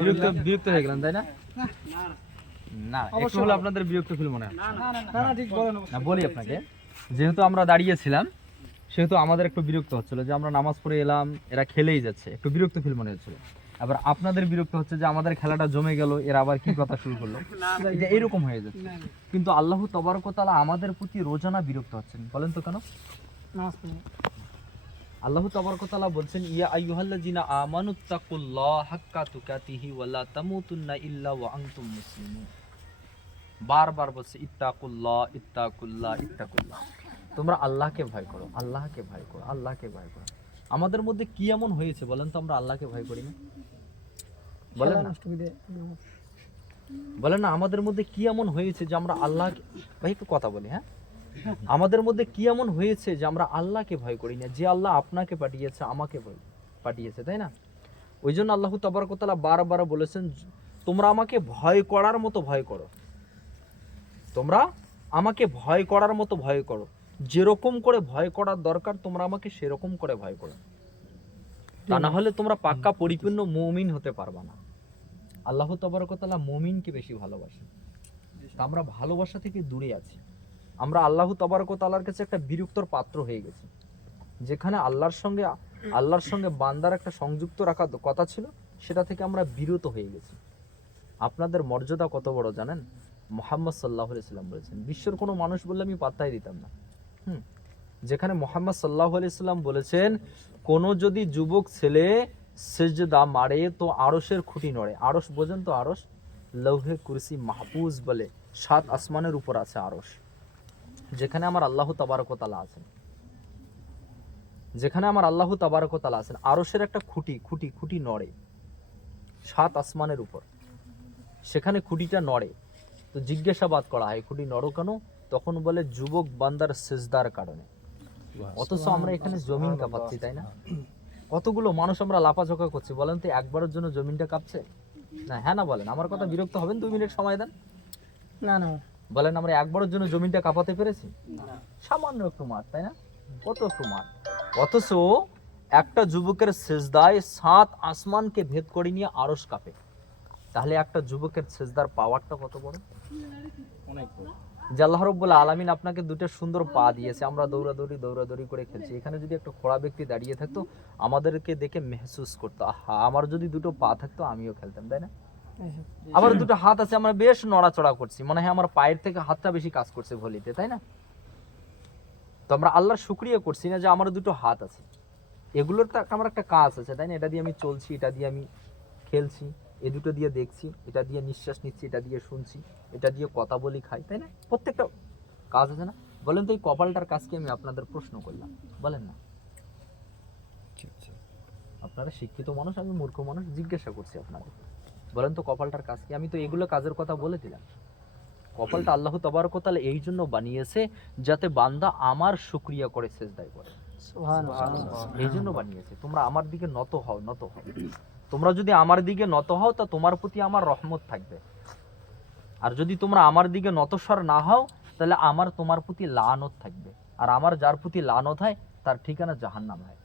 বিরক্ত বিরক্ত হয়ে গেলেন তাই না? না একটু হলে আপনাদের বিরক্ত ফিল মনে হয় না বলি আপনাকে যেহেতু আমরা দাঁড়িয়েছিলাম সেহেতু আমাদের একটু বিরক্ত হচ্ছিল যে আমরা নামাজ পড়ে এলাম এরা খেলেই যাচ্ছে। একটু বিরক্ত ফিল মনে হচ্ছিল। আবার আপনাদের বিরক্ত হচ্ছে যে আমাদের খেলাটা জমে গেল এরা আবার কি কথা শুরু করল? এটা এরকম হয়ে যাচ্ছে। কিন্তু আল্লাহ তবারকতালা আমাদের প্রতি রোজানা বিরক্ত হচ্ছেন। বলেন তো কেন? আল্লাহ তাবারকতালা বলছেন, ইয়া আইয়ুহাল্লাযিনা আমানুত্তাকুল্লাহ হাক্কা তুকাতিহি ওয়ালা তামুতুন্না ইল্লা ওয়া আনতুম মুসলিমুন। বারবার বলছে, ইত্তাকুল্লাহ ইত্তাকুল্লাহ ইত্তাকুল্লাহ। তোমরা আল্লাহকে ভয় করো, আল্লাহকে ভয় করো, আল্লাহকে ভয় করো। আমাদের মধ্যে কি এমন হয়েছে বলেন তো, আমরা আল্লাহকে ভয় করি না? বলেন না। বলেন না, আমাদের মধ্যে কি এমন হয়েছে যে আমরা আল্লাহকে, ভাই একটু কথা বলি হ্যাঁ? আমাদের মধ্যে কি এমন হয়েছে যে আমরা আল্লাহকে ভয় করি না? যে আল্লাহ আপনাকে পাঠিয়েছে আমাকে ভয় পাঠিয়েছে তাই না? ওই জন্য আল্লাহ তাবারকতালা বারবার বলেছেন তোমরা আমাকে ভয় করার মতো ভয় করো। তোমরা আমাকে ভয় করার মতো ভয় করো। যেরকম করে ভয় করার দরকার তোমরা আমাকে সেরকম করে ভয় করো। তা না হলে তোমরা পাক্কা পরিপূর্ণ মুমিন হতে পারবা না। আল্লাহ তবরকতালা মুমিনকে বেশি ভালোবাসে। আমরা ভালোবাসা থেকে দূরে আছি। আমরা আল্লাহ তবরকতালার কাছে একটা বিরক্তর পাত্র হয়ে গেছি। যেখানে আল্লাহর সঙ্গে আল্লাহর সঙ্গে বান্দার একটা সংযুক্ত রাখা কথা ছিল, সেটা থেকে আমরা বিরত হয়ে গেছি। আপনাদের মর্যাদা কত বড় জানেন? মোহাম্মদ সাল্লাহ ইসলাম বলেছেন, বিশ্বের কোনো মানুষ বললে আমি পাত্তাই দিতাম না। হুম, যেখানে মোহাম্মদ সাল্লাহ ইসলাম বলেছেন, কোনো যদি যুবক ছেলে সেজদা মারে, তো আড়সের খুঁটি নড়ে। আড়স বোঝেন তো আড়স লৌহে কুরসি মাহফুজ বলে, সাত আসমানের উপর আছে আড়স যেখানে আমার আল্লাহ তাবারকতালা আছেন। যেখানে আমার আল্লাহ তাবারকতালা আছেন। আড়সের একটা খুঁটি খুঁটি খুঁটি নড়ে। সাত আসমানের উপর। সেখানে খুঁটিটা নড়ে। তো জিজ্ঞাসাবাদ করা হয় খুঁটি নড়ো কেন? তখন বলে যুবক বান্দার সেজদার কারণে। অথচ আমরা এখানে জমিন কাঁপাচ্ছি তাই না? কতগুলো মানুষ আমরা লাপাঝোকা করছি বলেন তো একবারের জন্য জমিনটা কাঁপছে? না হ্যাঁ না বলেন আমার কথা বিরক্ত হবেন দুই মিনিট সময় দেন। না না। বলেন আমরা একবারের জন্য জমিনটা কাঁপাতে পেরেছি? সামান্য একটু মাঠ তাই না? কত একটু মাঠ। অথচ একটা যুবকের সেজদায় সাত আসমানকে ভেদ করে নিয়ে আরস কাঁপে। তাহলে একটা যুবকের সেজদার পাওয়ারটা কত বড়। যে আল্লাহ রব্বুল আলমিন আপনাকে দুটো সুন্দর পা দিয়েছে। আমরা দৌড়াদৌড়ি দৌড়াদৌড়ি করে খেলছি। এখানে যদি একটা খোড়া ব্যক্তি দাঁড়িয়ে থাকতো আমাদেরকে দেখে মেহসুস করতো। আহা আমার যদি দুটো পা থাকতো আমিও খেলতাম তাই না? আবার দুটো হাত আছে আমরা বেশ নড়াচড়া করছি। মনে হয় আমার পায়ের থেকে হাতটা বেশি কাজ করছে ভলিতে তাই না? তো আমরা আল্লাহর শুক্রিয়া করছি না যে আমার দুটো হাত আছে। এগুলোর তো আমার একটা কাজ আছে তাই না? এটা দিয়ে আমি চলছি এটা দিয়ে আমি খেলছি এ দুটো দিয়ে দেখছি এটা দিয়ে নিঃশ্বাস নিচ্ছি এটা দিয়ে শুনছি এটা দিয়ে কথা বলি খাই তাই না? প্রত্যেকটা কাজ আছে না? বলেন তো এই কপালটার কাজকে আমি আপনাদের প্রশ্ন করলাম বলেন না? আপনারা শিক্ষিত মানুষ আমি মূর্খ মানুষ জিজ্ঞাসা করছি আপনাদের। বলেন তো কপালটার কাজ কি? আমি তো এগুলো কাজের কথা বলে দিলাম। কপালটা আল্লাহ তবারকতাল এই জন্য বানিয়েছে যাতে বান্দা আমার শুক্রিয়া করে সেজদায় করে এই জন্য বানিয়েছে। তোমরা আমার দিকে নত হও নত হও। তোমরা যদি আমার দিকে নত হও তা তোমার প্রতি আমার রহমত থাকবে। আর যদি তোমরা আমার দিকে নতস্বর না হও তাহলে আমার তোমার প্রতি লানত থাকবে। আর আমার যার প্রতি লানত হয় তার ঠিকানা জাহান্নাম হয়।